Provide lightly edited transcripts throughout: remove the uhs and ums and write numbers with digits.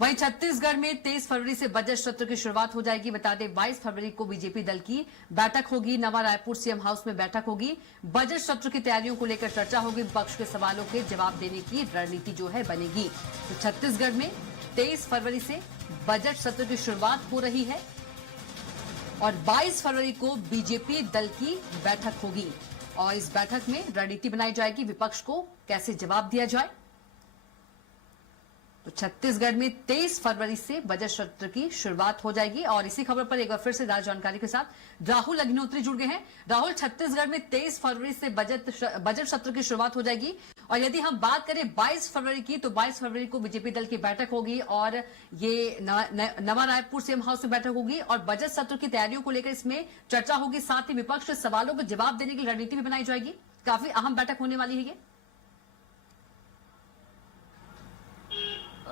वहीं छत्तीसगढ़ में 23 फरवरी से बजट सत्र की शुरुआत हो जाएगी। बता दें 22 फरवरी को बीजेपी दल की बैठक होगी। नवा रायपुर सीएम हाउस में बैठक होगी। बजट सत्र की तैयारियों को लेकर चर्चा होगी। विपक्ष के सवालों के जवाब देने की रणनीति जो है बनेगी। तो छत्तीसगढ़ में 23 फरवरी से बजट सत्र की शुरुआत हो रही है और 22 फरवरी को बीजेपी दल की बैठक होगी और इस बैठक में रणनीति बनाई जाएगी। विपक्ष को कैसे जवाब दिया जाए। तो छत्तीसगढ़ में 23 फरवरी से बजट सत्र की शुरुआत हो जाएगी और इसी खबर पर एक बार फिर से ज्यादा जानकारी के साथ राहुल अग्निहोत्री जुड़ गए हैं। राहुल, छत्तीसगढ़ में 23 फरवरी से बजट सत्र की शुरुआत हो जाएगी और यदि हम बात करें 22 फरवरी की, तो 22 फरवरी को बीजेपी दल की बैठक होगी और ये नवा रायपुर सीएम हाउस में बैठक होगी और बजट सत्र की तैयारियों को लेकर इसमें चर्चा होगी। साथ ही विपक्ष के सवालों को जवाब देने की रणनीति भी बनाई जाएगी। काफी अहम बैठक होने वाली है ये।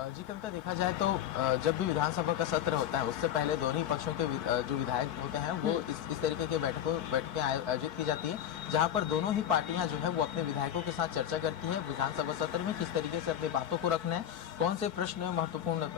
जी कविता, देखा जाए तो जब भी विधानसभा का सत्र होता है उससे पहले दोनों ही पक्षों के जो विधायक होते हैं वो इस तरीके के बैठकें आयोजित की जाती है, जहां पर दोनों ही पार्टियां जो है वो अपने विधायकों के साथ चर्चा करती है विधानसभा सत्र में किस तरीके से अपनी बातों को रखना है, कौन से प्रश्न महत्वपूर्ण,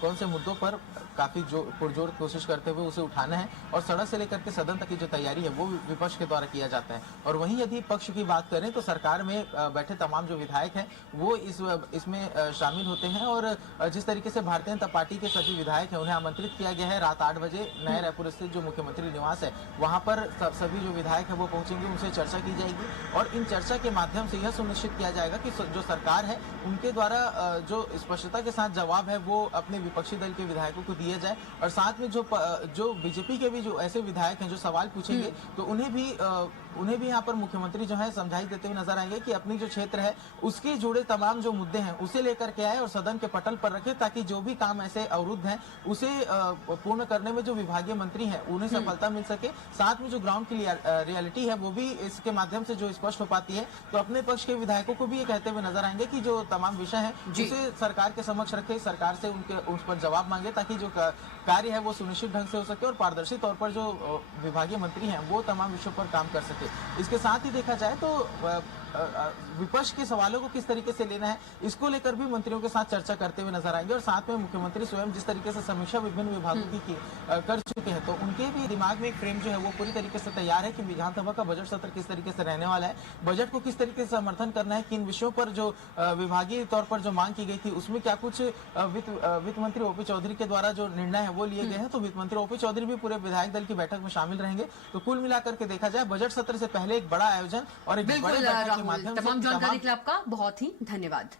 कौन से मुद्दों पर काफी पुरजोर कोशिश करते हुए उसे उठाना है और सड़क से लेकर के सदन तक की जो तैयारी है वो विपक्ष के द्वारा किया जाता है। और वहीं यदि पक्ष की बात करें तो सरकार में बैठे तमाम जो विधायक हैं वो इसमें शामिल होते हैं और जिस तरीके से भारतीय जनता पार्टी के सभी विधायक हैं उन्हें आमंत्रित किया गया है। रात 8 बजे नए रायपुर स्थित जो मुख्यमंत्री निवास है वहां पर सभी जो विधायक हैं वो पहुंचेंगे, उनसे चर्चा की जाएगी और इन चर्चा के माध्यम से यह सुनिश्चित किया जाएगा कि जो सरकार है उनके द्वारा जो स्पष्टता के साथ जवाब है वो अपने विपक्षी दल के विधायकों को दिया जाए और साथ में जो बीजेपी के भी जो ऐसे विधायक हैं जो सवाल पूछेंगे तो उन्हें भी यहाँ पर मुख्यमंत्री जो है समझाइश देते हुए नजर आएंगे कि अपनी जो क्षेत्र है उसके जुड़े तमाम जो मुद्दे हैं उसे लेकर के आए और सदन के पटल पर रखे ताकि जो भी काम ऐसे अवरुद्ध हैं उसे पूर्ण करने में जो विभागीय मंत्री हैं उन्हें सफलता मिल सके। साथ में जो ग्राउंड की रियलिटी है वो भी इसके माध्यम से जो स्पष्ट हो पाती है। तो अपने पक्ष के विधायकों को भी ये कहते हुए नजर आएंगे कि जो तमाम विषय है उसे सरकार के समक्ष रखे, सरकार से उस पर जवाब मांगे ताकि जो कार्य है वो सुनिश्चित ढंग से हो सके और पारदर्शी तौर पर जो विभागीय मंत्री हैं वो तमाम विषयों पर काम कर सके। इसके साथ ही देखा जाए तो विपक्ष के सवालों को किस तरीके से लेना है इसको लेकर भी मंत्रियों के साथ चर्चा करते हुए नजर आएंगे और साथ में मुख्यमंत्री स्वयं जिस तरीके से समीक्षा विभिन्न विभागों की कर चुके हैं तो उनके भी दिमाग में एक फ्रेम जो है वो पूरी तरीके से तैयार है कि विधानसभा का बजट सत्र किस तरीके से रहने वाला है, बजट को किस तरीके से समर्थन करना है, किन विषयों पर जो विभागीय तौर पर जो मांग की गई थी उसमें क्या कुछ वित्त मंत्री ओपी चौधरी के द्वारा जो निर्णय है वो लिए गए हैं। तो वित्त मंत्री ओपी चौधरी भी पूरे विधायक दल की बैठक में शामिल रहेंगे। तो कुल मिलाकर के देखा जाए बजट सत्र से पहले एक बड़ा आयोजन और एक बड़े तमाम जानकारी के लिए आपका बहुत ही धन्यवाद।